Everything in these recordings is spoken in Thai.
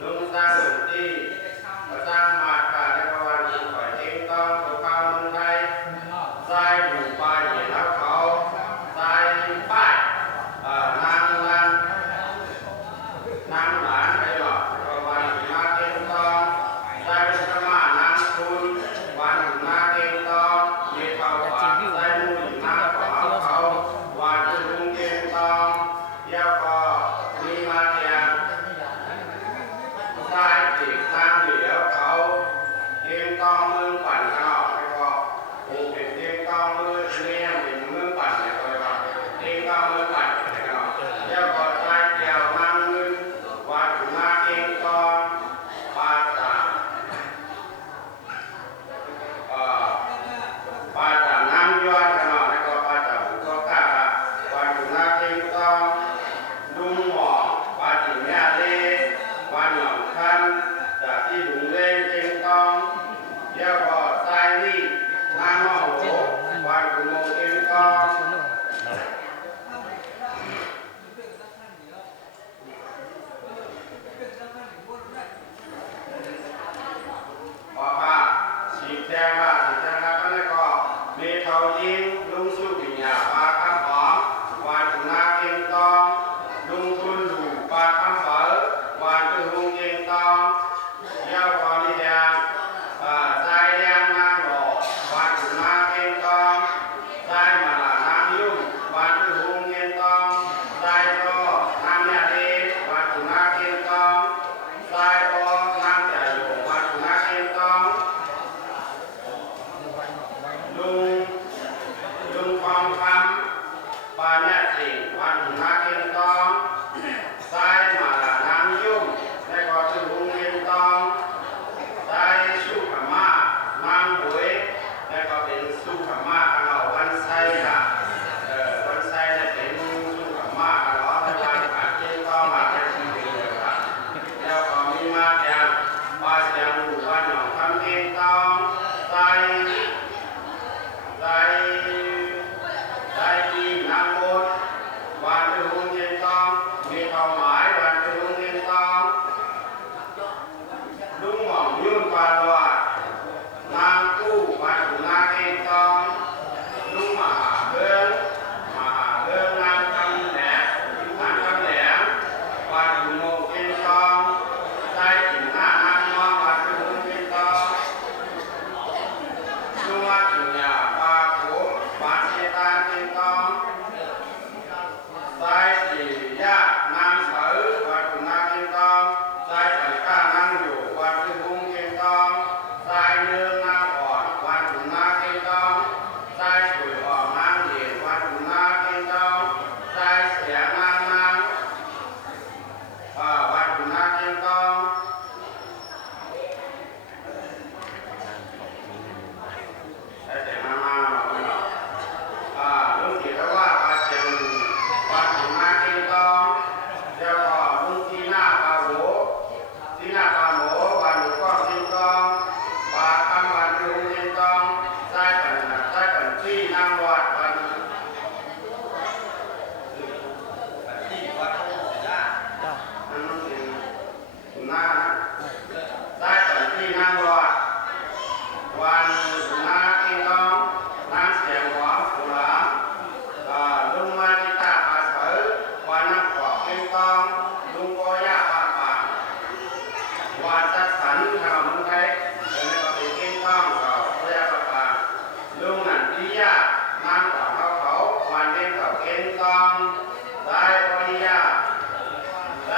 Luân Sang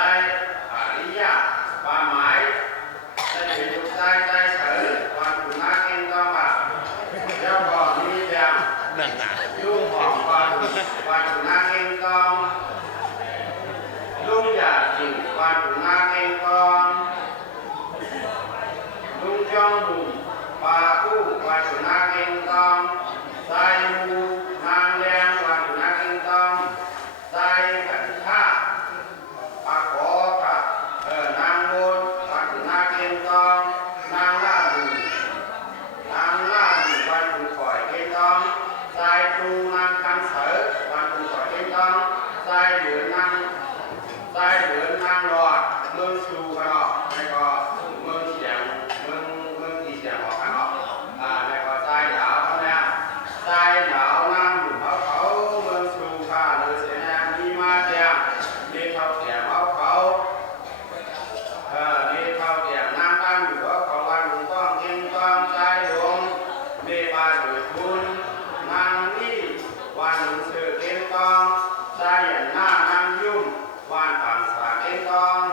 trai lý ba mái trai bị trục trai trai sử và cùng na kinh con bạc giao còn đi chàng dung hòn và cùng na kinh con dung giả chỉnh và cùng na kinh con dung trong vùng và khu và cùng na kinh con trai mu mang đen và cùng na kinh con trai cảnh khác có cả nang môn và cùng na kinh con nang la đủ và cùng khỏi kinh con trai tu nang khăn sở và cùng khỏi kinh con trai đứa nang lọt mương su và nọ này có mương gì xiang họ khăn họ này có trai đảo con nè trai đảo nang đủ máu khẩu mương su pha lư sẽ nang đi ma chàng đi thao trẻ máu khẩu đi thao trẻ nang tan đủ máu khẩu và đủ con kinh con trai luồng đi ba đuổi thun nang đi và đủ sự kinh con trai nhận na nang dung hoàn phản xả kinh con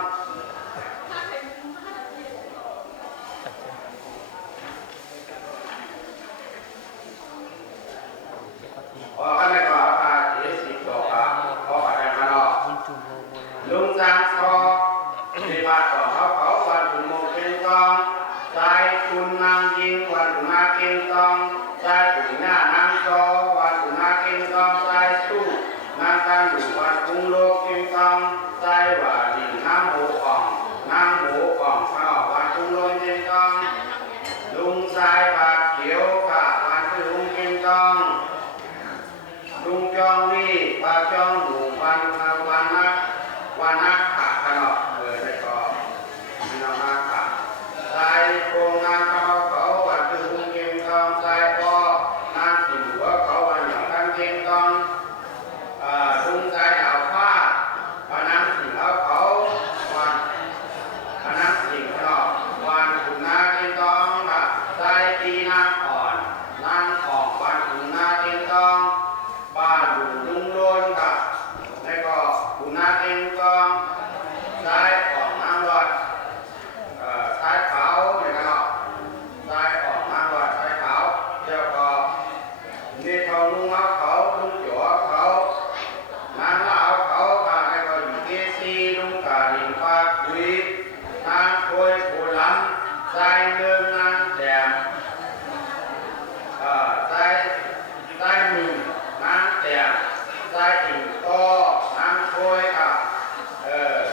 cái này có chỉ xịt đồ có phải là nó lung giang so thì bạn có khẩu và cùng một kinh con trai kun năng kinh và cùng na kinh con trai cùng nhà năng so và cùng na kinh con trai su năng can đủ và cùng lô kinh con trai và đình nam hổ phòng sao và cùng lô kinh con lung sai và kiều cả và cứ lung kinh con lung chong đi và chong đủวันนักขาขนมได้ก็มีน้ำนักขาใจโครงงานเขาวันคือลุงเก่งกองใจก็นางสิหัวเขาวันอย่างกันเก่งกองลุงใจเอาผ้าวันนั้นสิเขาวันนั้นสิขนมวันขุนนาเก่งกองใจตีนางอ่อนนางของวันขุนนาเก่งกองบ้านอยู่ลุงโดนค่ะแล้วก็ขุนนาเก่งกองซ้ายของนางรอดซ้ายขาวอย่างนั้นหรอซ้ายของนางรอดซ้ายขาวเจ้าก็นี่เขาลุงเอาเขาลุงจ๋อเขานางเอาเขาค่ะแล้วก็อยู่เกซีลุงกาลิงปากคุยนางโคยโคล้ำซ้ายเงินนางแจมซ้ายมือนางแจมซ้ายอิ่งโตนางโคยค่ะ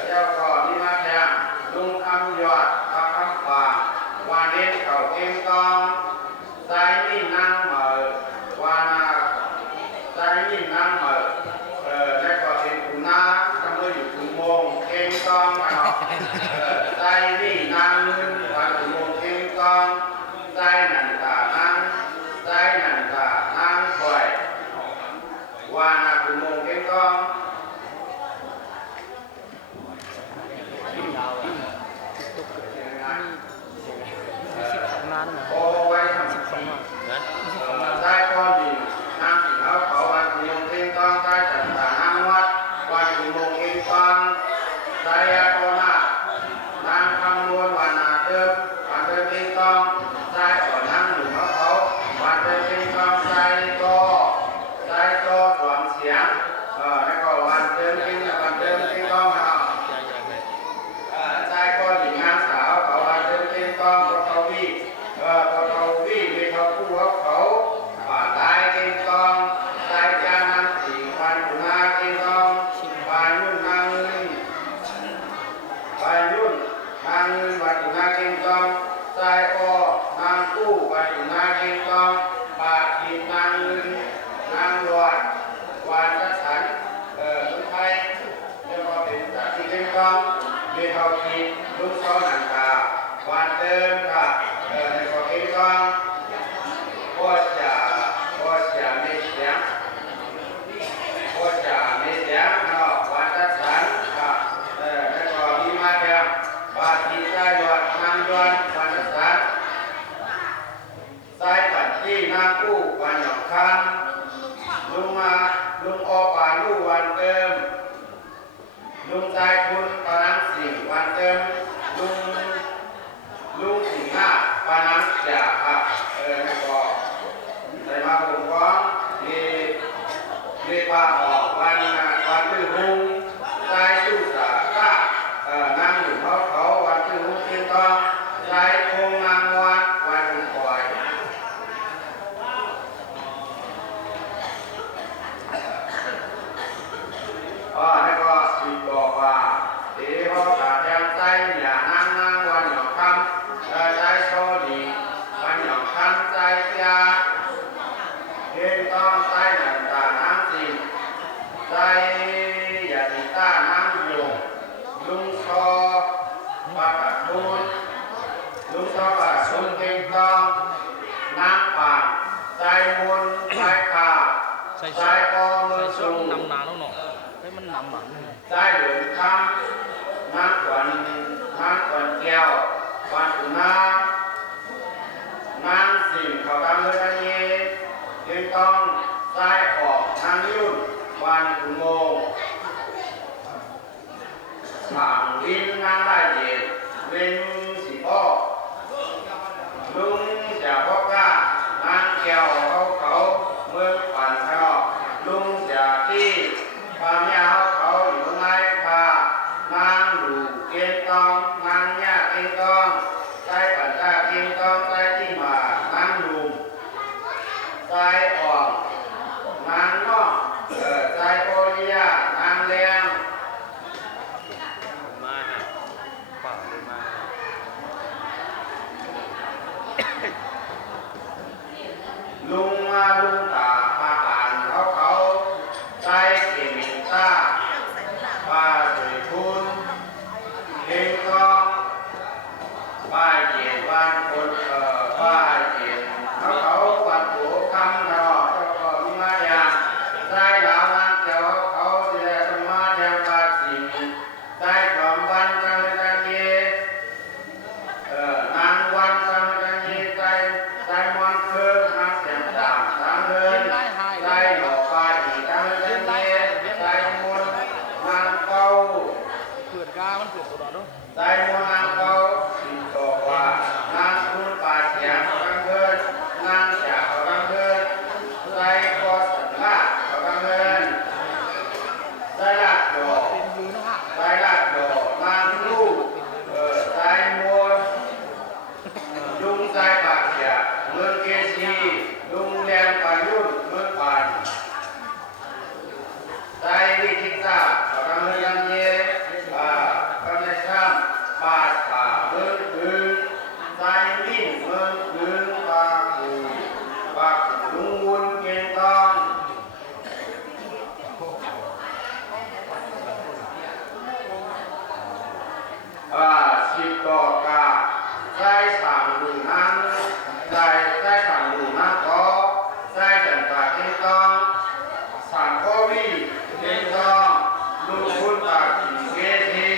เจ้าก็นี่มาแทงลุงคำยอดคำป่าวานเด่นเก่าเก่งกองใจนี่นั่งเหม่อวานาใจนี่นั่งเหม่อแล้วก็เป็นคุณน้ากำลังอยู่คุณโมงเก่งกองมาเนาะใจนี่นั่งวันคุณโมงเก่งกองใจนั่นตานั่งใจนั่นตานั่งคอยวานาคุณโมงเก่งกองโอ้ไว้ทำสิบสองได้ก้อนดินน้ำสีขาวเขาวันกุมงเองกองได้จัดสรรน้ำวัดวันกุมงเองกองได้ยาโกนาน้ำคำนวณวันนาเติมวันเติมเองกองได้ก่อนน้ำหนึ่งเขาวันเติมเองกองได้โตสวมเสียงแล้วก็วันเติมเองกองนะครับได้ก้อนดินน้ำสาวเขาวันเติมเองกองเขาวิ่งเขาวิ่งมีเขาคู่เขาตายเก่งกองตายจานังสีวันหุนาเก่งกองปายุ่นนางเงินวันหุนาเก่งกองตายออนางกู้วันหุนาเก่งกองปาขีนางเงินนางหลอดวันกระสันลุงไทยเรียกว่าเป็นจากที่เก่งกองมีเขาขีดลุงซ้อนหนังตาวันเติมค่ะในกอเก่งกองก็จะมีเสียงเนาะวันกระสันค่ะแล้วก็มีมาแทงบาทีใจหยอดนางยวนวันกระสันสายปัดที่นางกู้วันหยองคันลุงออป่าลู่วันเติมลุงใจคุณตอนนั้น ลุงต้องว่าลุงเก่งต้องนางป่านใจมนใจขาใจกอมือสูงนำหนาแล้วเนาะให้มันนำอ่ะใจเหลืองคำนางขวัญแก้ววันตุนานางสิ่งเขาทำเลยทันเย่เก่งต้องใจออกนางยุ่นวันตุโมสามลิ้นนางได้เย็นเป็นสีพ่อลุงจะพ่อกล้านางแก้วเขาเมืองปั่นข้าวลุงจะที่ความยาวเขาอยู่ในผานางดูเก่งต้องนางยาเก่งต้องใจปั่นตาเก่งต้องใจที่มานางลุงใจอ่อนนางน้องใจโอริยานางเลี้ยงมาฮะป่าเลยมาลุงตาปาอ่านเขาใจเก่งตาปาสวยคุณเก่งกองปาเจียนวันคนปาเจียนเขาปัดหัวคำตลอดเจ้าก็มีมาอย่างใจเหล่านางเจ้าเขาเสียธรรมะแทงปาสิ่งใจความวันกันกันเย่นางวันกันกันเย่ใจมันเคือนางเสียงต่างต่างเดินใจหลอกไปอีกต่างกันเย่ใจมนนางเก่าเกิดกามันเกิดตัวเนาะใจมนนางเก่าสิ่งต่อว่านางคุณป่าเสียงต่างเดินนางจ่าต่างเดินใจก็สันละต่างเดินใจลาดดอกใจลาดดอกนางลูกใจมนลุงใจปากเสียเมืองเกษีลุงแรมปายุ่นเมืองปานใจวิทิตาต่างเดินยังเย่กำเนิดข้ามปาดป่าเมืองอื่นใจมิ่นเมืองอื่นปากอูปากลุงวุ้นเก่งต้องสิบต่อกาใจสั่งดูนั่งใจสั่งดูนั่งก็ใจจันตาเก่งต้องสั่งโควิเก่งต้องลูกคุณปากขิงเกที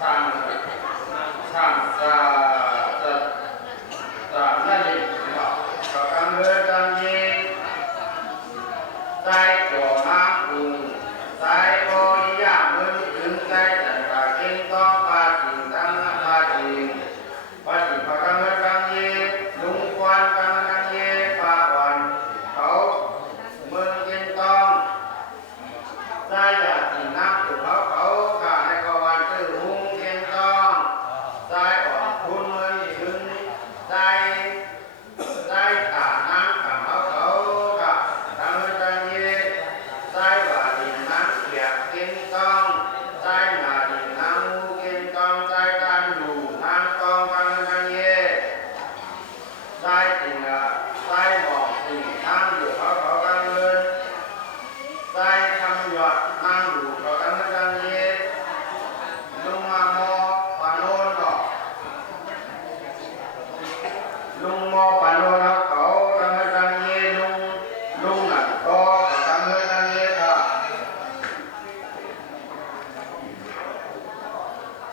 สั่งนั่นเองก็กำเนิดดังยิงใจจ่อน้ำอุ่นใจโอริยามือถึงใจจันตาเก่งต้องปาจิงตั้งปาจิงปาจิงปากำเนิดดังยิงลุงควันกำเนิดดังยิงปาวันเขาเมืองเก่งต้องใจอยากกินน้ำถึงเขาข้าในกวันชื่อหุงเก่งต้องใจอ่อนคุณเมืองถึงใจตาน้ำกับเขากับทางเดินเย่ใจว่าดินน้ำเปียกเก่งต้องใจหนาดินน้ำมูเก่งต้องใจการอยู่น้ำต้องทางเดินเย่ใจจริงใจหมอกสิ่งนั่งอยู่เขากันเลยใจคำหยดนั่งอยู่เขากันกันเย่ลุงมาโมปานโนนดอกลุงโมปานโนนเขากันกันเย่ลุงหนักก็กันกันเย่ค่ะ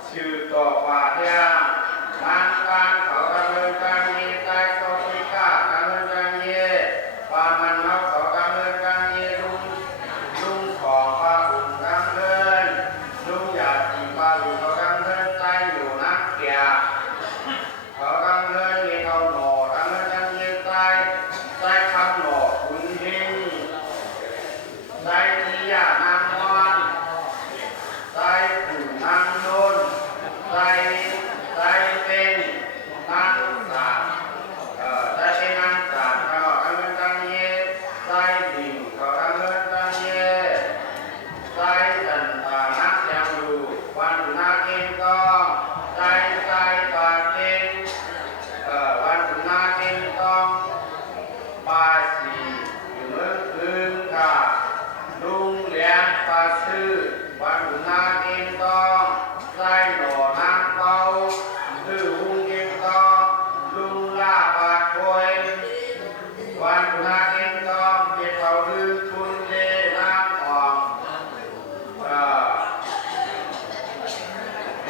ชื่อต่อป่าเทียงานการเขากันกันเย่ใจโซฟิก้ากันกันเย่ปามันนกเขากันกันเย่ลุงของปาอุ่นกันเดินลุงอยากจีปาอุ่นเขากันเดินใจอยู่นักเกียเขากันเดินมีเขาหนอกันกันเย่ใจคำหนอคุณหิงใจที่ยานางนอนใจผู้นางโดนใจเป็น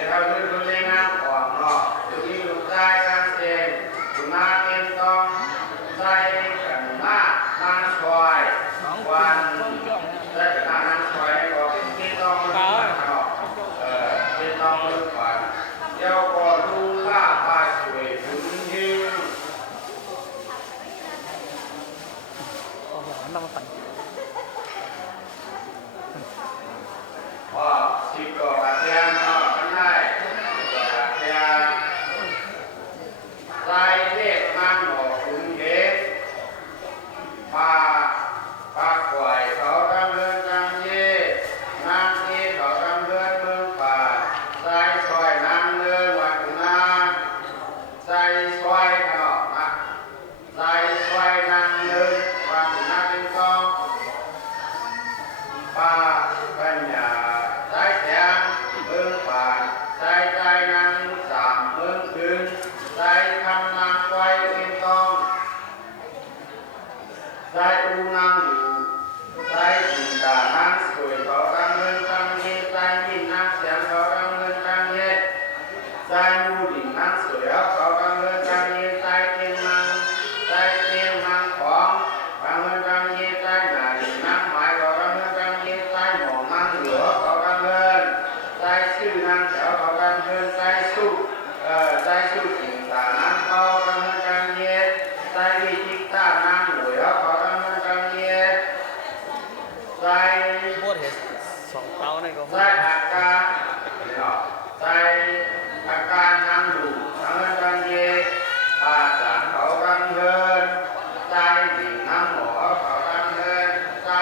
เราเรื่องคนเลี้ยงน้ำของเนาะอยู่ที่ลูกชายกางเกงอยู่หน้าเกงต้องใส่กันหน้านางชอยวันได้กันหน้านางชอยให้บอกที่ต้องมือขวาเนาะที่ต้องมือขวาเดี๋ยวก็ดูล่าปลาสวยถึงยิงโอ้โหน้ำปั่นว่าสิบกว่าเทียนเนาะกันได้กว่าเทียนลายเลขมันหอกถึงเห็นปลาควายเขาทำเรือนจังเย่นางที่เขาทำเรือนเมืองป่าใส่ซอยนางเรือนวัดนาใส่ซอยเนาะนะใส่ซอยนางเรือนวัดนาเป็นกองปลาปัญญาใส่แขงเมืองป่าใส่ใจนางสามเมืองคืนใส่คำนางไว้เป็นกองใส่อูนางอยู่ใส่จินดานางสวยเขาทำเงินทำเงินใส่ยินนางเสียงเขาทำเงินทำเงินใส่มูดิ่งนางสวยเขาทำเงินทำเงินใส่เตียงนางใส่เตียงนางของทำเงินทำเงินใส่หน้าดิ่งนางหมายเขาทำเงินทำเงินใส่หมองนางเหลือเขาทำเงินใส่ชื่อนางเจ้าเขาทำเงินใส่สู้จินดานางเขาทำเงินทำเงินใส่วิจิตานางหวยเขาทำเงินทำเงินใส่ โคตรเห็ดสองเตาในก็ ใส่อาการใส่อาการนางดูทางเงินทางเยปาสานเขาทางเงินใส่ดิ่งน้ำหมอเขาทางเงินใส่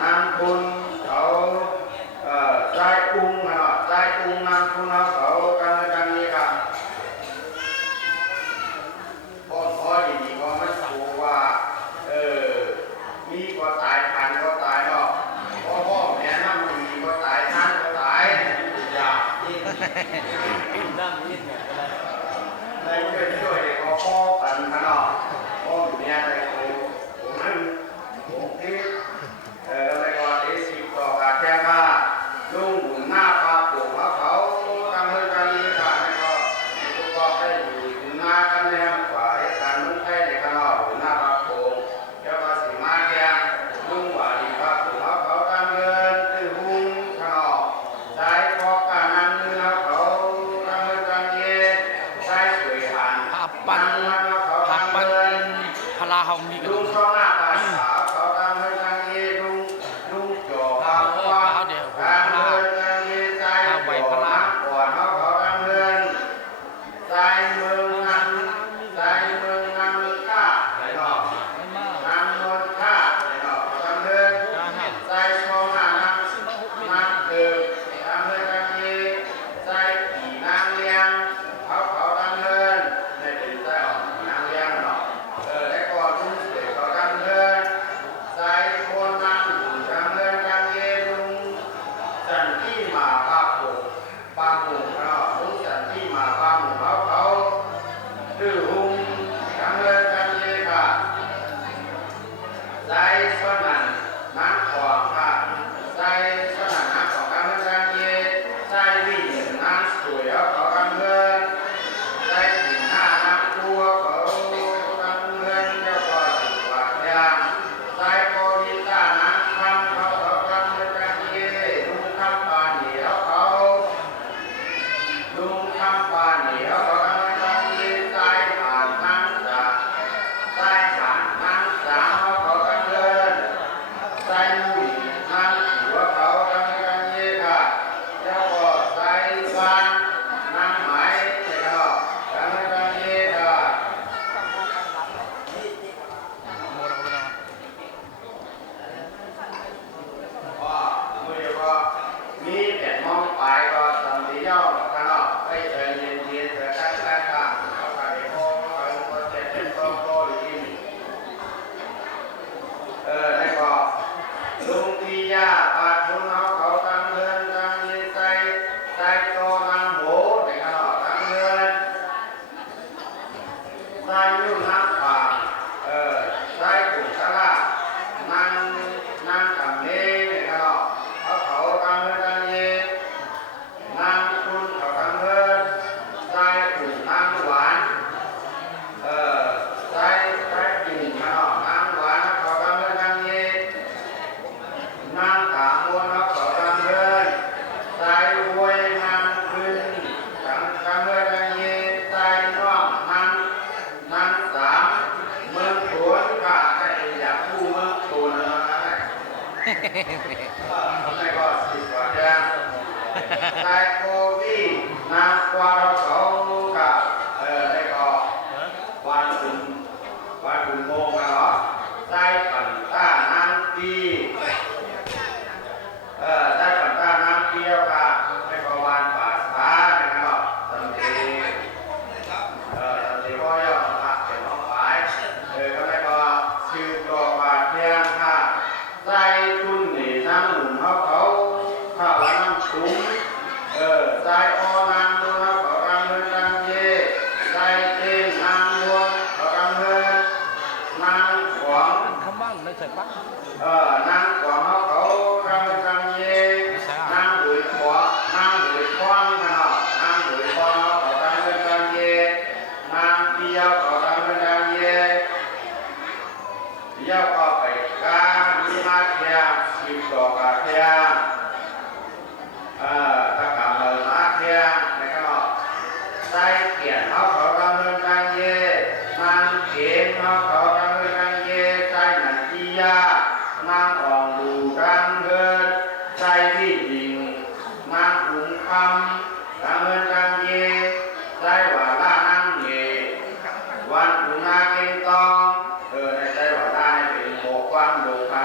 น้ำคุณเขาใส่อุ้งใส่อุ้งน้ำคุณเขาทางเงินทางเยครับพอดีก็ไม่ถูกว่ามีก็ตายพันก็ตายเนาะพ่อแม่น้ำดีก็ตายท่านก็ตายอยากยิ่ง น้ำยิ่งเนี่ยอะไร ในช่วยเด็กพ่อกันขนาดพ่อแม่ในผมนั่งผมที่อะไรก็ที่สิบต่อการแก้ผ้าลุงหมุนหน้าปลาปลูกเขาทำให้การนี้การให้ก็ทุกคนได้อยู่หน้ากันแนวฝ่ายการนุ่งไทยในขนาดหรือหน้าปลาปลูกเจ้าภาษีมาแก่ลุงว่าดีปลาปลูกเขาทำเงินตื้อหุ้งขนาดใช้พอการนั่งเงินเขาทำเงินการเย็นใช้สวยหัน ผักปันพลาเฮามีกัน ลุงช่องหน้าไป ไม่ก็สิบกว่าเดือนนายโควิดนางกวาดเขากับได้ก็วันโมงนะเหรอได้ปั่นต้าน้ำปีได้ปั่นต้าน้ำเปียวกับได้ก็วันป่าช้านะครับตันทีพ่อย่อมาเป็นน้องฝ่ายก็ได้ก็ชื่อตัวบาดเพียงค่ะได้ทุนหนีน้ำหนุนเขาข้าวน้ำชุ่มได้ออนางดูนะเขากำเนิดดังเย่ได้เต้นนางวัวเขากำเนิดนางขวาง คำบ้านไม่ใช่ปะ นางขวางเขากำเนิดดังเย่นางหุยขวางนางหุยขวางนะครับนางหุยขวางเขากำเนิดดังเย่นางเปียวเขากำเนิดดังเย่เปียวก็ไปกามีมาเทียมสิบต่อกาเทียมถ้ากาเลยมาเทียมนะครับได้เขียนเขากำเนิดดังเย่นางเขียนเขากำเนิดดังเย่ได้หนังจียานางอ่องดูดังเฮินได้ที่ดิงนางอุ่นคำกำเนิดดังเย่ได้ว่าล่านางเย่วันอุ่นนาเก่งตองในใจว่าได้เป็นโบกวันดูกัน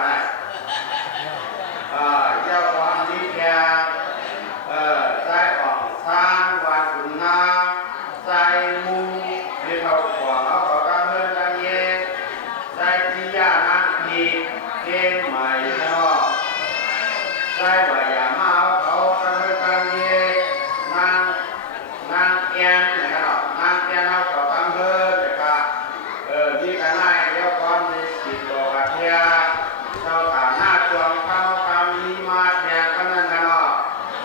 ได้เจ้าความดีแก่ได้ออกสร้างวันอุ่นนาใจมุงที่เขาขวางเขาก็กำเนิดดังเย่ได้ที่ย่านางพีเก่งใหม่เนาะได้ว่าอย่ามาเขากำเนิดดังเย่นางแก่นนะครับนางแก่นเขาก็กำเนิดนะครับมีกันได้เดี๋ยวก่อนมีสิบตัวกระเทียเจ้าขาหน้าจวงเข้าคำมีมาแทงกันนั่นนะเนาะ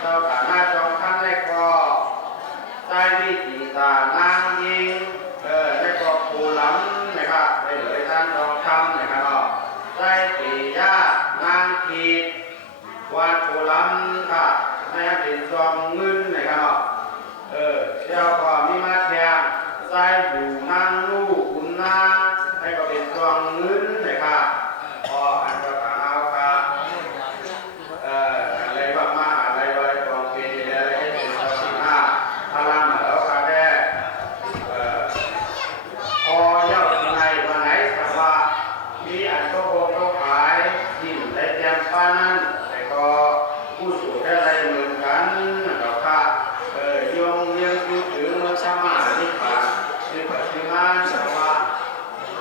เจ้าขาหน้าจวงขั้นได้ก็ได้วิธีตานางยิงได้ก็ปูล้ำนะครับได้เลยท่านทองคำนะครับเนาะได้ปียานางขีดวันปูล้ำค่ะได้เป็นจอมเงินนะครับเนาะเจ้าก็มีมาแทงใส่อยู่นางลูกคุณนางให้ก็เป็นจองเงินนะครับพออันก็ถามเอาครับอะไรบ้างมาอะไรไว้กองปีอะไรให้เป็นจองที่หน้าพลังมาแล้วครับแม่พอเย่าที่ไหนวันไหนถามว่ามีอันก็คงต้องขายที่ได้เตรียมป้านั้นแต่ก็ผู้สูงได้อะไรเหมือนกันนะครับยงเลี้ยงอยู่ถึงมือสมาธิป่าที่ปัจจุบันแต่ว่า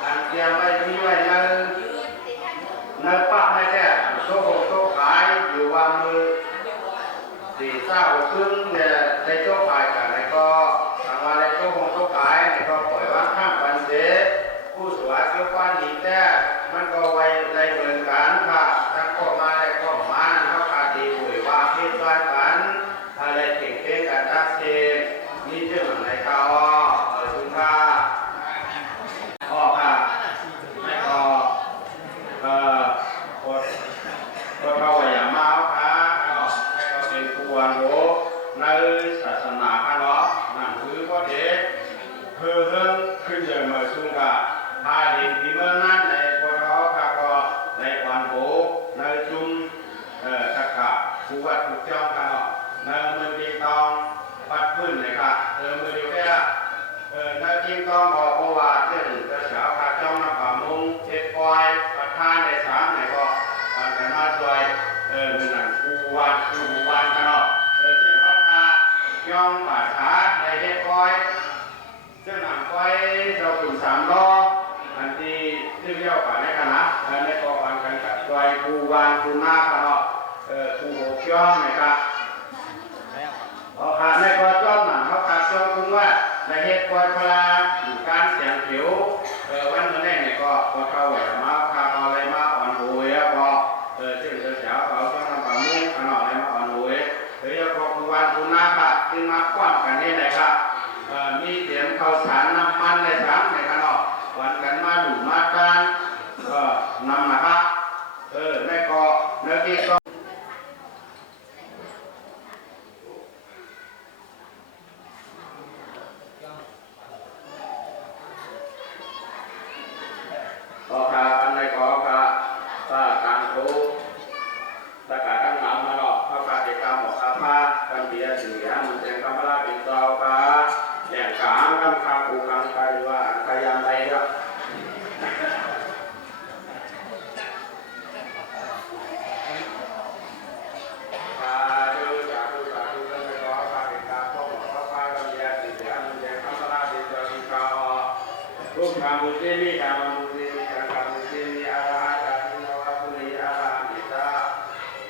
อันเตรียมไว้มีไว้ในป้าไม่แท้โซ่โซ่ขายอยู่ว่ามือสี่เจ้าครึ่งเนี่ยในโซ่ขายกันในก็ทางว่าในโซ่คงโซ่ขายในก็ปล่อยว่างข้างบันเดผู้สวยเกี่ยวกับหินแท้มันก็ไว้ในเหมือนกันค่ะทั้งก็มาในก็มาเขาขาดดีหวยว่าพิษร้ายกันอะไรเก่งเก่งกันทักเซนี่เรื่องในข่าวสุนทราออกค่ะไม่ก็คนเข้าไปอย่างมาค่ะก็เป็นผู้วันโหในศาสนาค่ะเนาะนั่นคือข้อเด็กเพื่อขึ้นอย่างเมื่อสุนทราพาดินที่เมื่อนั้นในคนเขาค่ะก็ในวันโหในจุ่มสักกะผู้วัดผู้เจ้าค่ะเนาะในมือตีตองปัดพื้นเลยค่ะมือเดียวแค่ในตีตองบอกว่าเรื่องกระเช้าขาจ้องน้ำป่ามุงเช็ดปอยประธานในสามไหนก็ปันกันมาช่วยมือหนังกูวันกันเนาะเจ้าเขาพาย่องป่าช้าในเช็ดปอยเจ้าหนังปอยเจ้าขุนสามล้ออันที่เรียกว่าในคณะในกองกันกับช่วยกูวันกูหน้ากันเนาะกูโหกย่องนะครับเขาขาดในกอจ้อมหนังเขาขาดจ้อมคุ้งว่าในเหตุกอยพลาอยู่การเสียงผิววันเมื่อแรกเนี่ยก็เข้าแหวนมาขาดอะไรมาอ่อนหุยแล้วก็จึงเสียวเขาจ้องทำปากมุ้งขนมอะไรมาอ่อนหุยแล้วก็กูวันกูหน้าค่ะขึ้นมาคว้ากันนี่เลยครับมีเสียงข้าวสารน้ำมันในสามในขนมวันกันมาดูมาการนำนะครับในก็เนื้อที่ก็ขอพาอันในขอพาตาการโต กขามุเตมิธรรมมุเตมิสังฆมุเตมิอรหัตตสิโนวะปุริอรหันติตา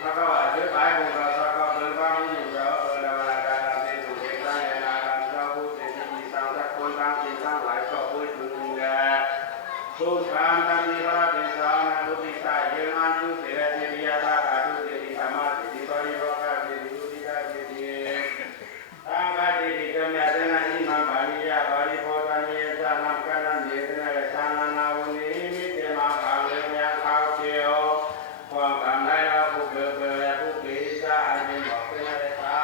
พระกวาเชื้อไปคงเราสักก็เป็นความมุ่งเราเราเวลาการเดินถูกเองตั้งนาการเจ้าผู้เสด็จมีสังสักคนตั้งสิ่งตั้งหลายก็พูดถึงแก่ทุกคำตั้งมีพระเป็นสาวนาบุตรสายเยมันทุเสด็จเดียตาการทุเสด็จธรรมะสิทธิบริโภคเสด็จยุติกาเสด็จตั้งการเสด็จเจ้าแม่เจ้าหน้าที่มาบาลียาบาลีโพธานีสานำกันนั้นเดียร์ในสานานาวุนีมิเตมาขังเลี้ยงยังข้าวเกี่ยวความกันได้เราผู้เกิดและผู้ปีศาจเป็นบอกเป็นอะไรตา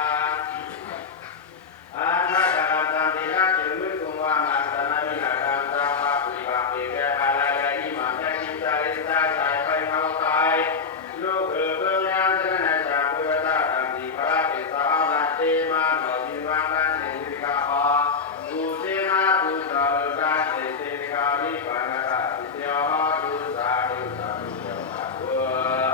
อันนั้นการตามที่นักจึงมือกุมว่ามาสนามินาการตามมาปุยบาปีแก่อะไรแก่อิหม่ามแก่กินใจใจใจไปเงาตายลูกเอ๋ยเบื้องยังเจ้าในจากพุทธะตามที่พระเป็นสาวนัตเตมาหน่อจินวางกันเสนิกาอดูเสมาดูสาวกันเสนิกาลิปานาตาสิเดียวดูสาดูสาดูเดียวมาเบื่อ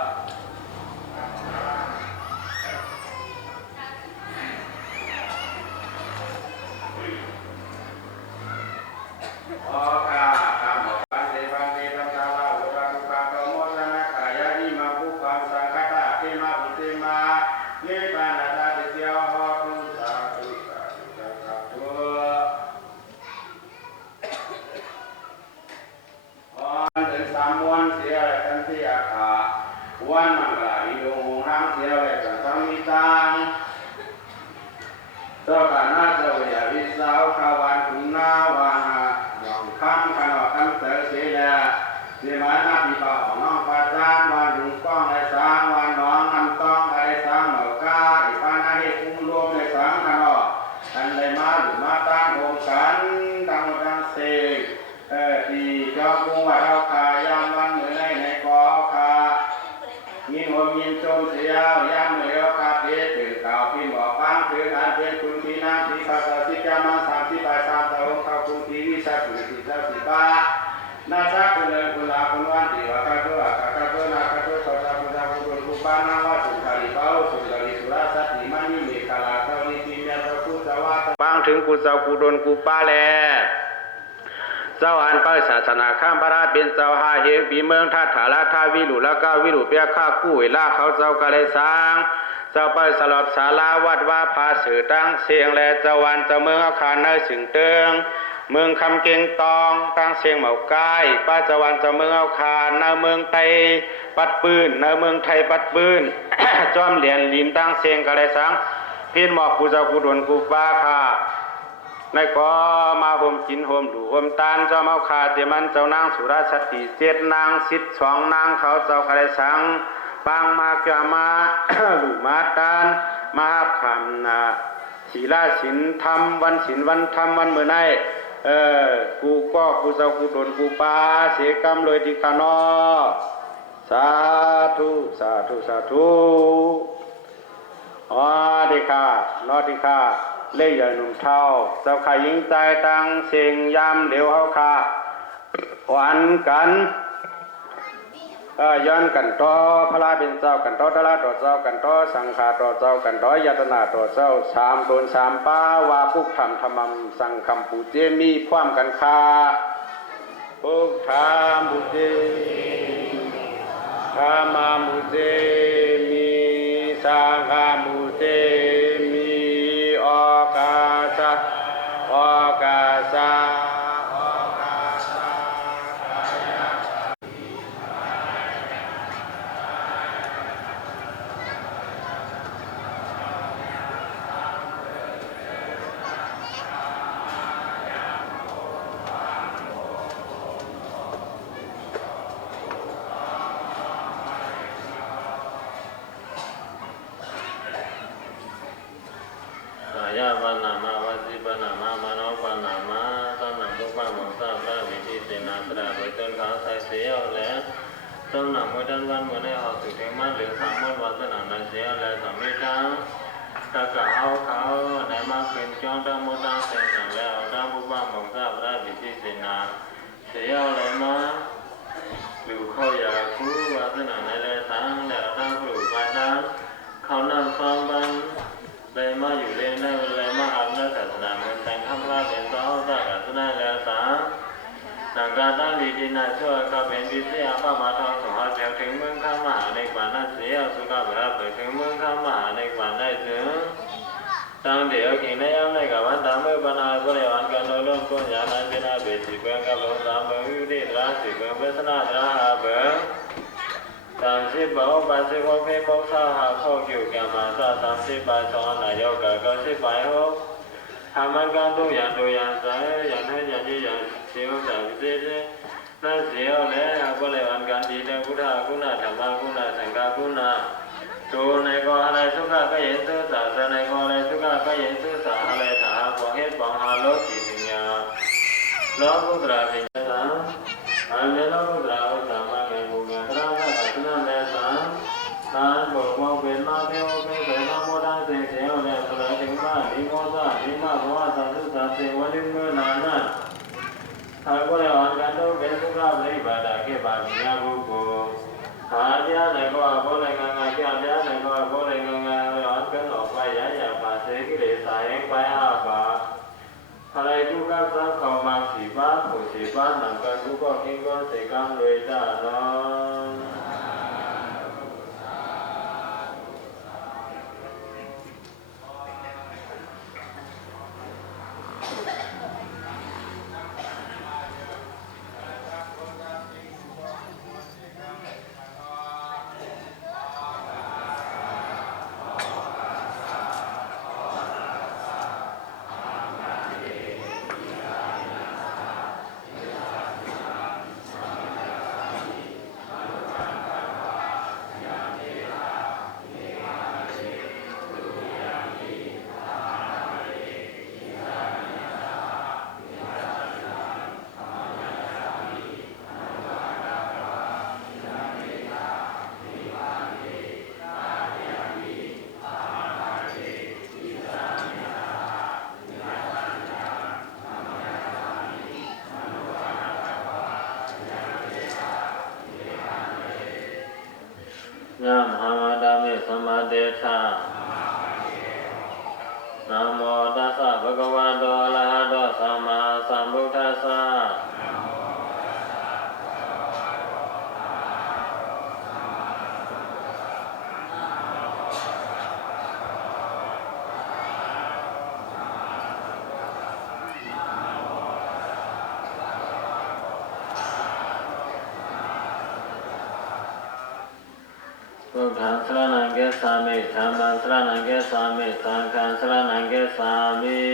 โอกาสามบันเดบันเดตัมตาลาอุราตุกาโตโมสนะกายานิมาภูปังสังฆตาเทมาปุเตมาเนปานาตาสิเดียวดูสาดูสาดูสาสาธุถึงสามวันเสียอะไรกันที่อาคาวันมังกรอิโยงห้างเสียอะไรกันทั้งมิตังเจ้ากันน่าจะวิยาวิสาวขาวันคุณนาวานาหย่องข้ามกันออกคำเสดเสียเสียมาหน้าปีป่าของน้องปาจานวันดุงก้องในสางวันน้องน้ำต้องในสางเหมากาอีปานาเฮคุ้มรวมในสางกันออกกันเลยมาหรือมาตั้งโฮมกันตั้งดังเสกที่เจ้าปุงวัดเอาขายามวันเหนือในกอขา ยินหัวยินโจมเสียวยามเหลียวคาเทตื่นข่าวพิมพ์บอกฟังถึงอาเพียนคุณทีนั่งที่ภาษาสิกามาสามที่ปลายสามตะวันเข้าคุณทีวิชาคุณทีเจ้าสิบ้านาซักคุณเลยคุณลาคุณวันที่ว่าคาตัวนาคาตัวขอจำคุณจำคุณคุณป้านาว่าสุนทรีเป้าสุนทรีสุราสัตติมันนี่มีคาลาเท่านี้ที่เมียเราพูดจะว่าฟังถึงกูเจ้ากูโดนกูป้าแลเจ้าอันไปศาสนาข้ามพระราชเป็นเจ้าหาเหงปีเมืองท่าถาราท่าวิรุแล้วก็วิรุเปียข้ากู้เวลาเขาเจ้าก็เลยสร้างเจ้าไปสลับศาลาวัดว่าพาสื่อตั้งเสียงและเจ้าวันเจ้าเมืองอาคารเนยสึงเตืองเมืองคำเก่งตองตั้งเสียงเหมาใกล้ป้าเจ้าวันเจ้าเมืองอาคารเนยเมืองไตปัดปืนเนยเมืองไทยปัดปืน จอมเหรียญลินตั้งเสียงก็เลยสร้างพินหมอกกูเจ้ากูโดนกูป้าค่ะในก็มาห่มกินห่มดูห่มตานเจ้าเมาขาเตมันเจ้านางสุราสติเจ็ดนางสิบสองนางเขาเจ้าคาได้สังปางมาเกมา หลูมาตานมาหับคำนาศีลาศีลธรรมวันศีลวันธรรมวันเมื่อไงกูก็กูเจ้ากูโดนกูปาเสียกรรมเลยดีกันเนาะสาธุสาธุสาธุอ๋อดีค่ะนอดีค่ะเล่ยใหญ่หนุ่มเท่าเจ้าขายิงใจตังเสียงยามเหลวเฮาค่ะหวานกันย้อนกันต่อพระราเป็นเจ้ากันต่อทราต่อเจ้ากันต่อสังฆาต่อเจ้ากันต่อยตนาต่อเจ้าสามโดนสามป้าวาพุกธรรมธรรมสังคำปูเจมีพร้อมกันค่ะพุกธรรมปูเจธรรมปูเจมีสังฆปูเจมีโอกาสะโอกาสะโอกาสะยาปนามาวสิปนามามโนปนามาต้นนำทุกบ้านมองทราบพระวิธีเสนาสระโดยต้นเขาใส่เสียวและต้นนำมวยด้านวันเมื่อได้ออกสุดเทงมันหรือสามมดวันสนามนั้นเสียวและสามีดังตะกะเอาเขาในมาเข็นจ้องดังมดดังเสียงสั่งแล้วดังผู้บ้านมองทราบพระวิธีเสนาเสียวและมาหรือเขาอยากคู่วันสนามในแลสังแล้วดังผู้บ้านนั้นเขานั่งฟังบังเลยมาอยู่เรียนได้เลยมาอาบน้ำศาสนาเมืองแต่งข้ามลาเป็นเจ้าศาสนาแล้วสา การตั้งดีดีนาชั่วก็เป็นพิเศษป้ามาทองสมหาเสียงถึงเมืองข้ามหาในกว่านั้นเสียสุขภาพไปถึงเมืองข้ามหาในกว่าได้ถึงตั้งเดียวกิ่งในยามในกับวันตามเมื่อปัญหาก็เลยวันกันโดยล้วนก้นยานันเป็นอาเบสิเบิงกับลงตามเบิงวิริตราสิเบิงเวสนาตราหาเบิงตามสิบบอกไปสิบหกเพลงบอกสาหาข้อคิวแกมาซาตามสิบใบสอนนายกก็สิบใบหกทำมันการตัวอย่างใส่อย่างให้อย่างที่อย่างเสียวจากเสียนั่นเสียวแล้วก็เลยวันการดีแต่พุทธะคุณะธรรมะคุณะสังฆะคุณะดูในก็อะไรสุขะก็เห็นสุสาในก็อะไรสุขะก็เห็นสุสาอะไรถาขอเหตุปัญหาโลกิปิญญาโลกุตระปิญญาอันเดโลกุตระอุตตมะเกมุเงตระพระปัจนะเดชะทานบทว่าเป็นมาเทวเป็นเสนาโมดังเสเสวและสลายถึงมาดิโมซาดิมาภวะสัตุสัตเสวลิมเมื่อนานะหากว่าอ่อนกันต้องเป็นสุขภาพในบาดาเก็บบาดมีอาบุกุหาเดียในก็อาบุเลยงานเกี่ยวเดียในก็อาบุเลยงานอ่อนกันออกไปย้ายจากป่าเสกิเลสายไปอาบาอะไรทุกข์ก็เข้ามาสีบ้านผู้สีบ้านหนังกันทุกข์ก็กินก็เสกรรมเลยจ้าน้องยะมหาวดามิสัมมาเดชะนะโมตัสสะภะคะวะโตอะระหะโตสัมมาสัมพุทธัสสะพุทธังสรณังคัจฉามิธัมมังสรณังคัจฉามิสังฆังสรณังคัจฉามิ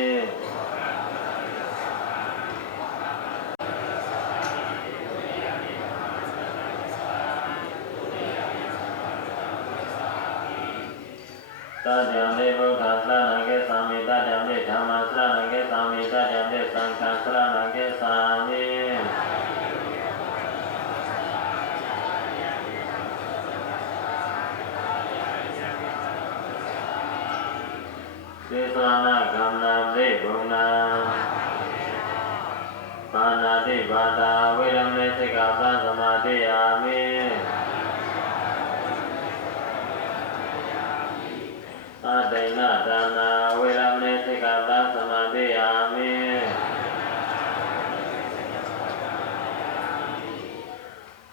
ตัดยามเดพุทธังสรณังคัจฉามิตัดยามเดธัมมังสรณังคัจฉามิตัดยามเดสังฆังสรณังคัจฉามิเสสานากรรมนาเดบุณาปานาติปาตาเวรมณีสิกขาปะสมาธิยามิอาเตนะดานาเวรมณีสิกขาปะสมาธิยามิ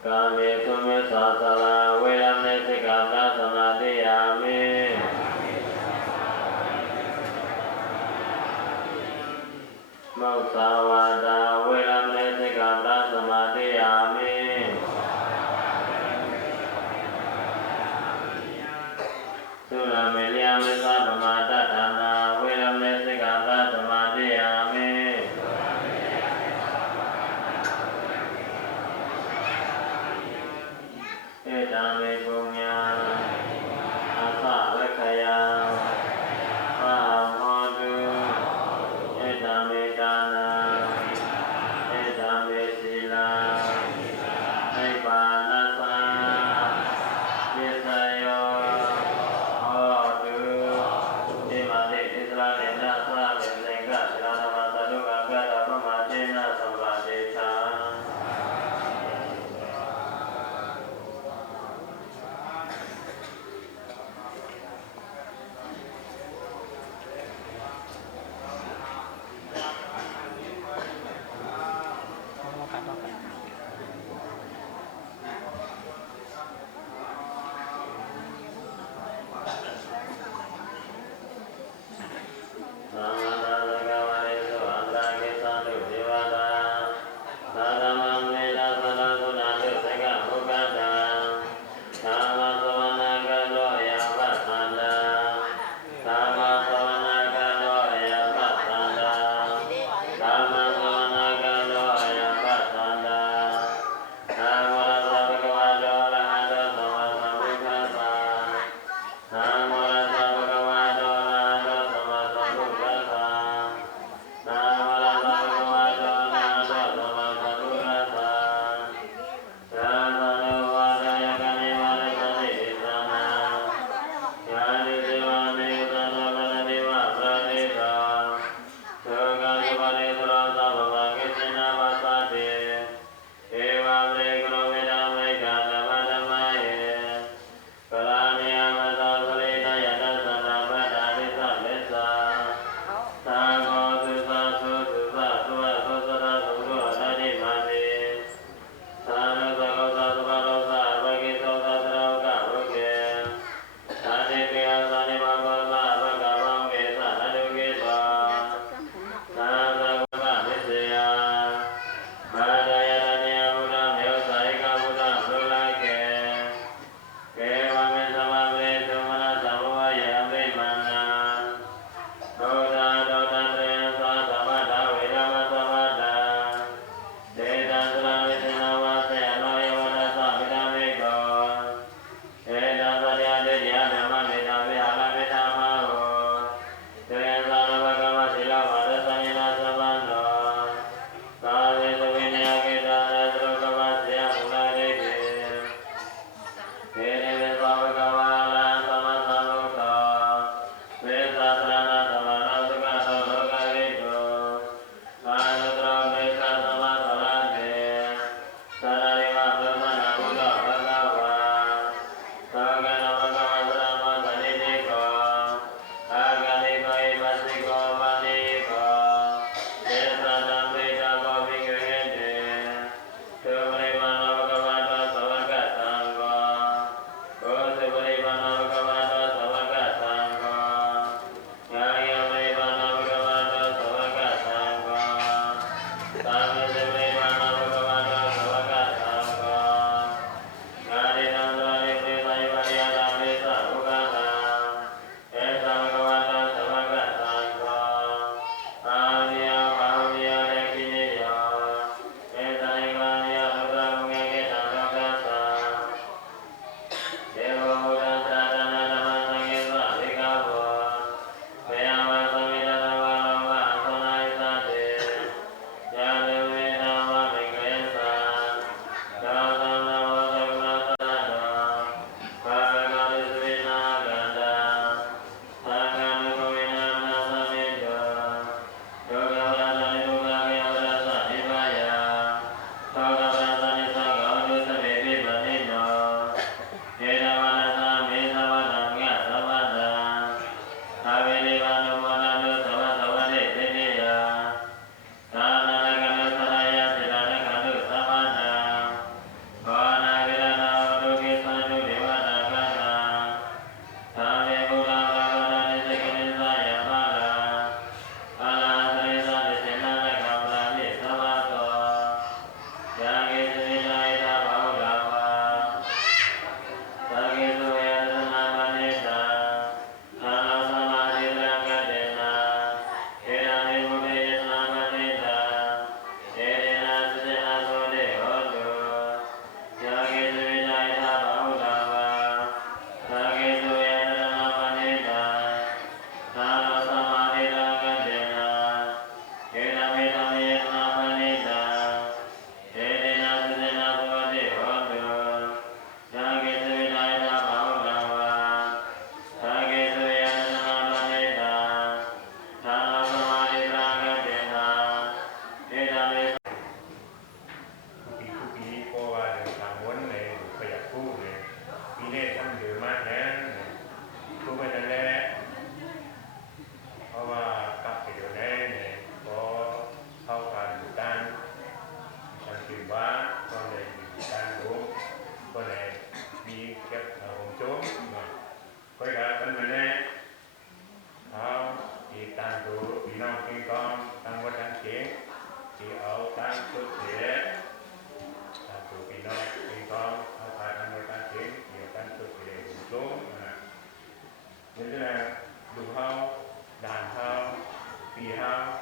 กาเมสุมิสาสลาเวรมณีสิกขาปะสมาธิยามิมุสาวาทาเวรมณีสิกขาปะสมาธิยามิสุราเมรยามิสัพพมาทฐานาเวรมณีสิกขาปะสมาธิยามิเอตามิปุญญาอาสาเวคยาพระโหตุเอตามิดานา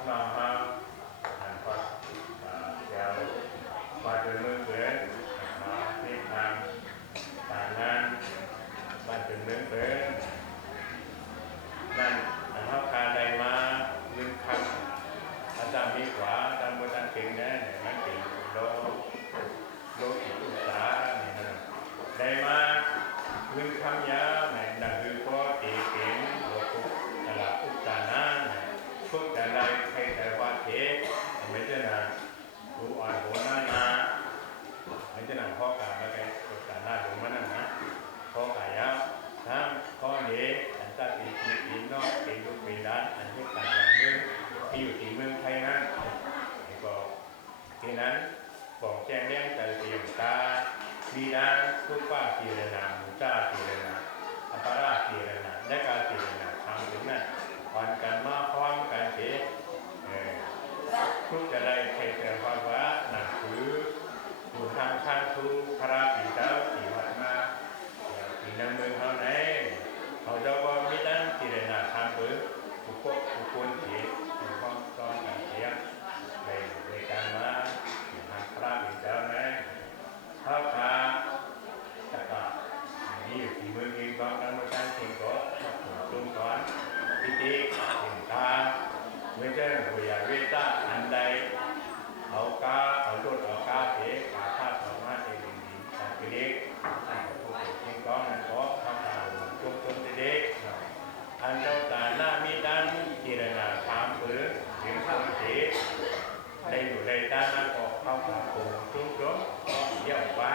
น้องเขาอันก็เดี๋ยวมาเดินเมืองเกินมาที่ทางต่างงานบ้านเป็นเมืองเกินนั่นอันเขาคาใดมายืนคำอาจารย์มีขวาตามบนตันเก่งแน่เนี่ยมันเก่งโลกิอุตสาเนี่ยนะได้มายืนคำยาวเนี่ยนั่นคือพ่อตีเก่งโลกุตละอุตสานะเนี่ยพวกแต่ใดใครแต่ว่าเทไม่ใช่นะรู้อ่อนหัวหน้านาไม่ใช่นะพ่อกาแล้วแกอุตสานะหลวงมันนะพ่อกายาวทั้งข้อนี้อันตติปีนอกเป็นลูกเป็นด้านอันที่ต่างอย่างนึงที่อยู่ที่เมืองไทยนั้นก็ที่นั้นบอกแจ้งเรื่องใจเตรียมตาบีดาทุกป้าทีระนามุจ้าทีระนาอัปราทีระนาและการทีระนาทำถึงนั้นวันกันมาพร้อมกันเถอะทุกจะได้ใครแต่ความว่าหนักถือผู้ทางข้างทุกพระปีเจ้าที่วัดมาที่นำเมืองเขาไหนเขาเจ้าก็มีตั้งทีระนาทำปื้ผู้พวกผู้คนเถอะผู้ความต้องการเถอะในการมาทางพระปีเจ้าไหนเขาขาจักรนี่อยู่ที่เมืองเองก็นำมาตั้งเองก็ตรงก่อนพิธีเห็นตาเมื่อเจ้าวิญญาณเวทอันใดเอากาเอาลดเอากาเถกาธาตุสามารถเองดีตามเด็กอันผู้เองก็นั่นก็เข้าตาจงเด็กอันเจ้าตาหน้ามีดันกิรณาถามเผือเห็นคนเถได้อยู่ในด้านนั้นก็เข้าตาปูจุ้งก็เยี่ยมไว้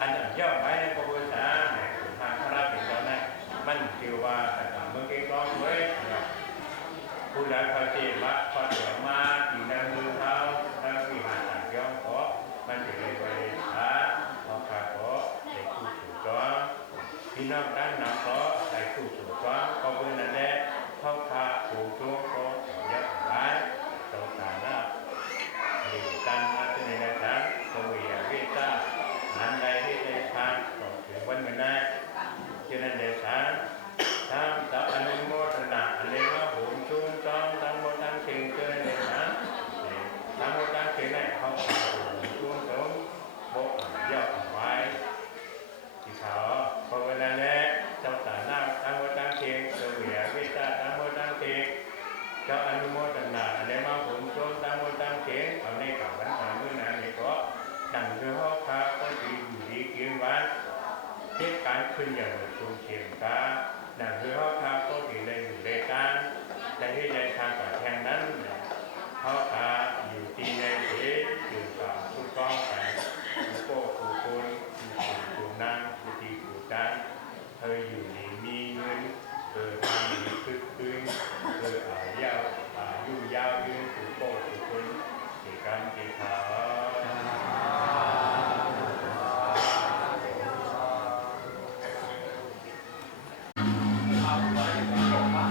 อันนั้นเยี่ยมไว้ในพระพุทธศาสนาทางพระราชบิดานั้นมันคือว่าต่างเมื่อกี้ก็ด้วยผู้ใดพระเจ้าวัดพระเจ้ามาที่ในมือเขาทั้งวิหารต่างย่อมขอมันจะเลยบริษาขอข้าขอได้คู่สู่จ้องพี่น้องด้านน้ำขอได้คู่สู่จ้องก็เพื่อนั่นแหละเข้าข้าผู้จ้องก็เยอะหลายต่อตาหน้าหลีกตั้งมาที่ในทางตัวอย่างวิจารอันใดที่ได้ทางก็ถึงวันเมื่อนั้นเจริญเดชะทำสัพอนุโมทนาอันเลวะโหมชุนจอมตั้งโมตั้งเข่งเจริญเดชะตั้งโมตั้งเข่งให้เขาโหมชุนจอมโบยอดไว้ที่เขาพอเวลาแล้วเจ้าสารน้ำตั้งโมตั้งเข่งตัวอย่างวิจารตั้งโมตั้งเข่งเจ้าอนุโมทนาอันเลวะโหมชุนตั้งโมตั้งเข่งเอาในกับวันสามมื้อนั้นนี่ก็ดังเรือห้องพาก็ดีอยู่ดีเกี่ยงวันเหตุการณ์ขึ้นอย่างสูงเฉียงตาดังเรือห้องพาก็ดีเลยอยู่ในการแต่ที่ในทางกับแทงนั้นห้องพาอยู่ที่ในเสียอยู่กับทุกกองไปผู้โก้ผู้คนผู้นางผู้ตีผู้จันเธออยู่ในมีเงินเธอทำมีคึกคืนเธออยู่ยาวยืนผู้โก้ผู้คนที่กันที่เขาเอาไว้ผมว่า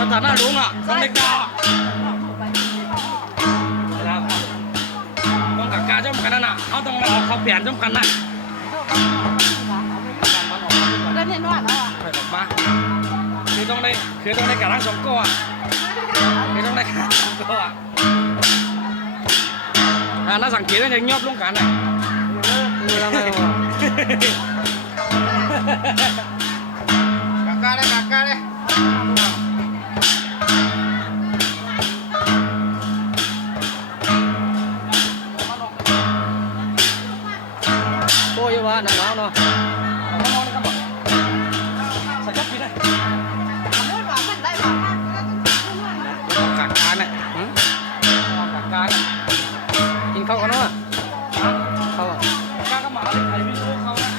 สถานะลุงอ่ะต้องเด็กดาวต้องกักกาจ้อมกันนั่นน่ะเขาต้องเขาเปลี่ยนจ้อมกันนะเล่นเห็นว่าเนาะไปบอกมาคือต้องได้การังสองก้อนคือต้องได้การังสองก้อนน่าสังเกตว่าจะยอบลงกันน่ะกักกาเลยโอ้ยว่าหนาวเนาะใส่ยัดพี่ได้กักการเนี่ยกักการกินข้าวกันเนาะข้าวกักก็หมาเลยใครไม่รู้เขานะ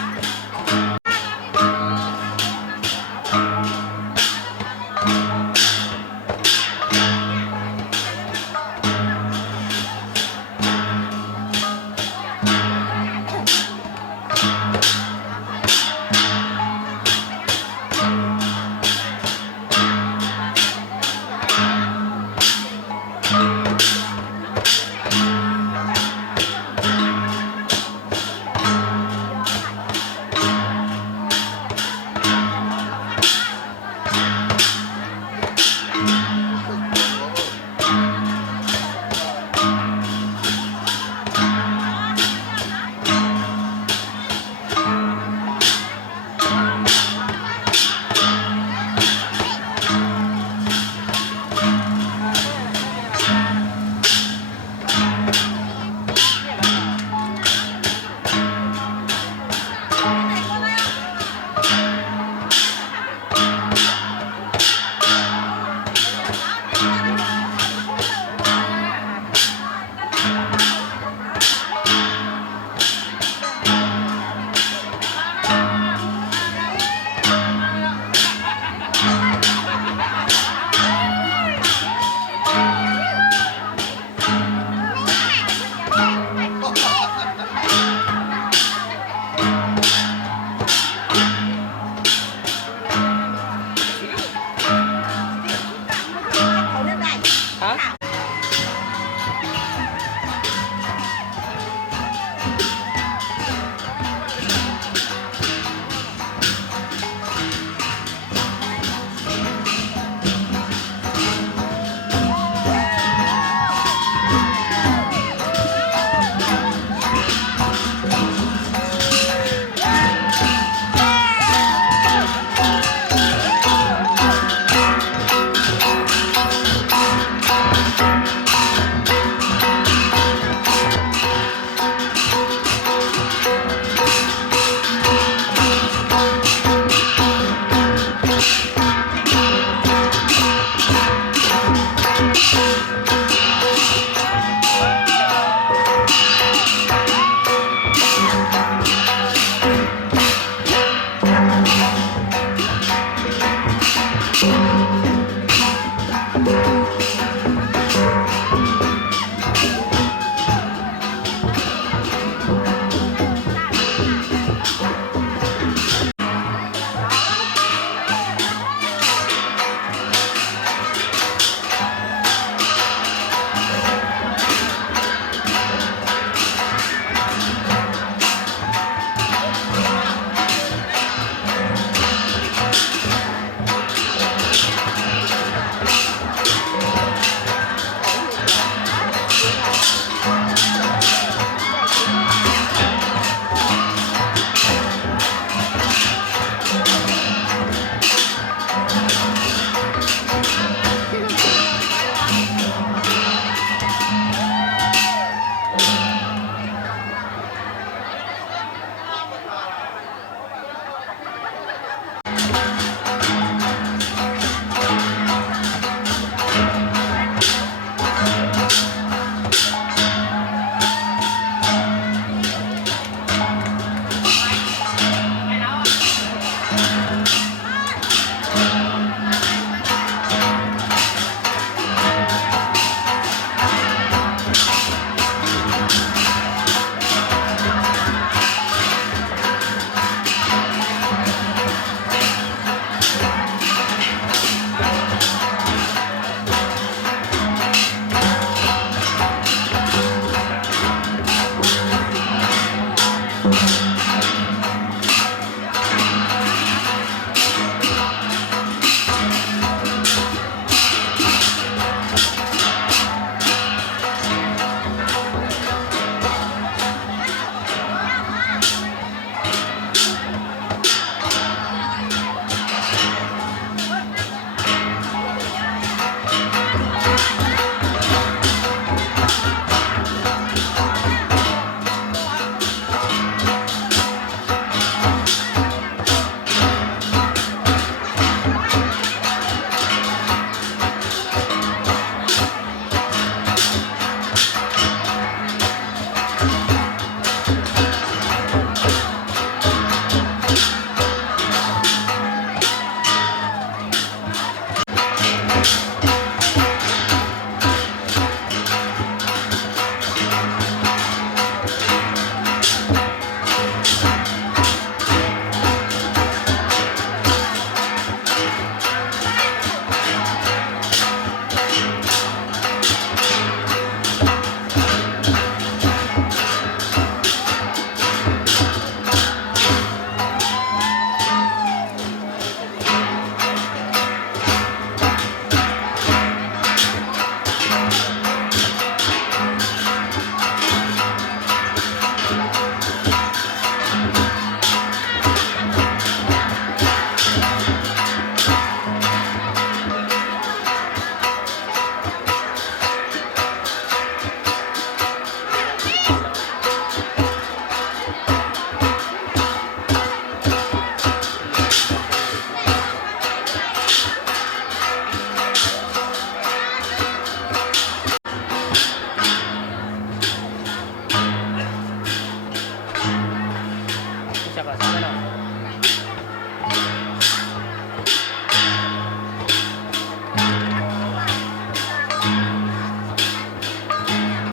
Siapa sana?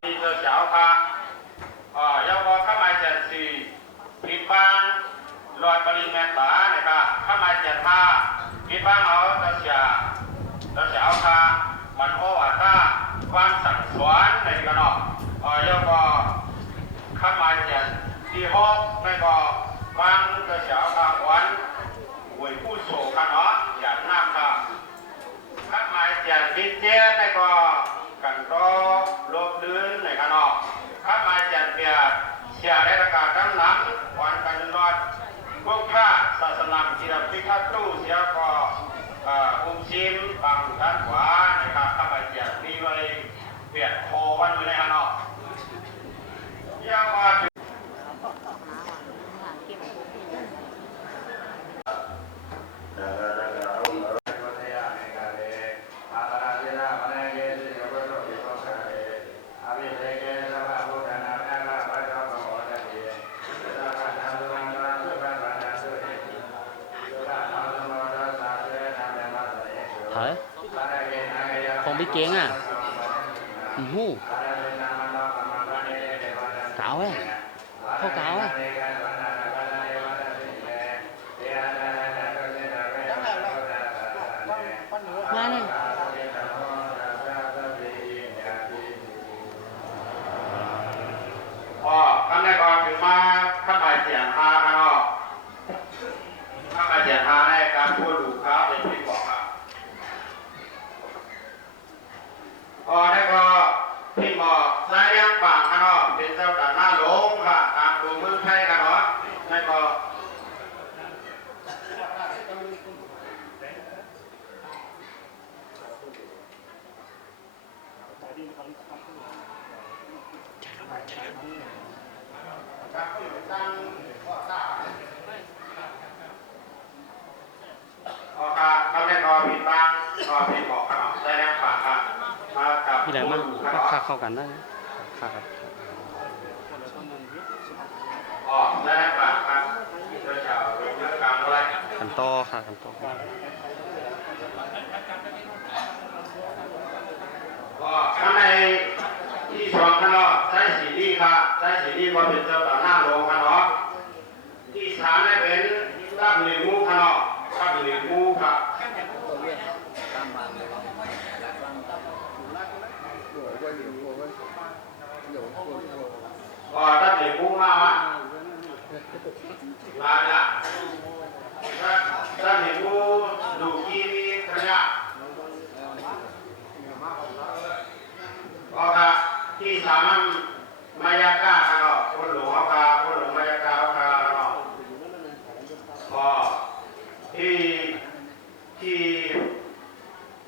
đi cho cháu pha do có các mai chân xì thịt bang loạt bali mẹ bá này cả các mai chân pha thịt bang nó cho cháu pha mình ô à ta quan sản xoán này cái nó do có các mai chân đi hộp này có bang cho cháu pha quán buổi khu sổ cái nó giảm nam cả các mai chân thịt chết này có cần có lốp lươn này cái nó các mai chân biaเสียได้ประกาศทั้งหลังวันกันรอดพวกข้าศาสนาที่เราพิทักษ์ตู้เสียก็อุ้มชิมฝั่งด้านขวานะครับข้าพเจ้ามีไว้เปลี่ยนโควันอยู่ในฮานอยยาวมาถึงHả? Không biết chén à? Cạo á, có cạo á. Má này. Hôm nay cònถึงมาข้าพเจ้าพากันออกข้าพเจ้าพาในการพูดดูครับเป็นที่บอกครับได้ก็ที่บอกสายยังฝั่งกันออกเป็นเจ้าด่านหน้าหลงค่ะตามตัวเมืองไทยกันเนาะได้ก็ที่ไหนมันก็คาเข้ากันได้คากัน ได้ปากครับโดยเฉพาะเรื่องการด้วย กันต่อค่ะกันต่อ ข้างในที่สองข้างนอกใช้สีดีค่ะใช้สีดีว่าเป็นเจ้าต่อหน้าโรงข้างนอกที่สามได้เป็นตั้งหนึ่งมูข้างนอกตั้งหนึ่งมูค่ะตั้งหนึ่งมูมาก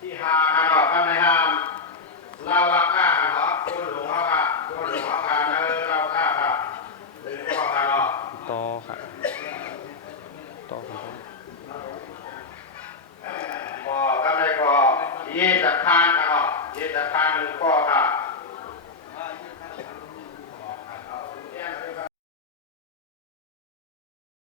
ที่หา